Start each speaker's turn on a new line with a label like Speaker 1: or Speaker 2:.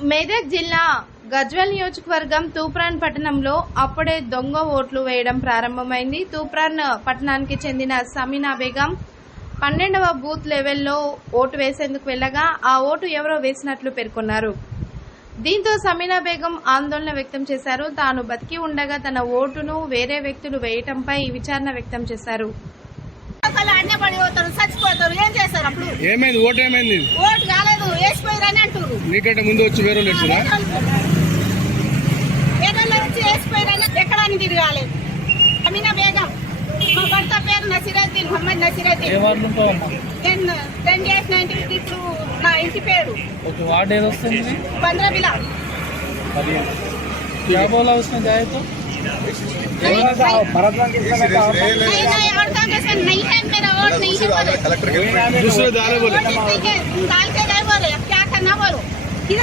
Speaker 1: మెదక్ జిల్లా గజ్వెల్ నియోజకవర్గం తూప్రాన్ పట్టణంలో అప్పుడే దొంగ ఓట్లు వేయడం ప్రారంభమైంది. తూప్రాన్ పట్టణానికి చెందిన సమీనా బేగం పన్నెండవ బూత్ లెవెల్లో ఓటు వేసేందుకు వెళ్ళగా ఆ ఓటు ఎవరో వేసినట్లు పేర్కొన్నారు. దీంతో సమీనా బేగం ఆందోళన వ్యక్తం చేశారు. తాను బతికి ఉండగా తన ఓటును వేరే వ్యక్తులు వేయటంపై విచారణ వ్యక్తం చేశారు.
Speaker 2: అసలు అన్నే పడిపోతారు చచ్చిపోతారు ఏం చేస్తారు అప్పుడు?
Speaker 3: ఏమైంది? ఓటు ఏమైంది?
Speaker 2: ఓటు
Speaker 3: నీకంటే ముందు వచ్చి వేరే వాళ్ళు వచ్చిరా
Speaker 2: ఏదన్నా వచ్చి వేసిపోయారని ఎక్కడానికి తిరగాలి అమీనా బేగం మా భర్త పేరు నసిరుద్దీన్ మొహమ్మద్ నసిరుద్దీన్
Speaker 4: ఏ వార్డు ఉంటావమ్మా
Speaker 2: నేను టెన్ డేస్ నైన్టీ ఇప్పుడు నా ఇంటి పేరు
Speaker 4: ఓకే వార్డు ఏది వస్తుంది
Speaker 2: పంద్రబిలా
Speaker 4: అది क्या बोला उसने जाए तो
Speaker 2: नहीं नहीं और कांग्रेस में नहीं है मेरा वोट नहीं है बोले
Speaker 3: दूसरे दारे बोले
Speaker 2: वोट नहीं है डाल के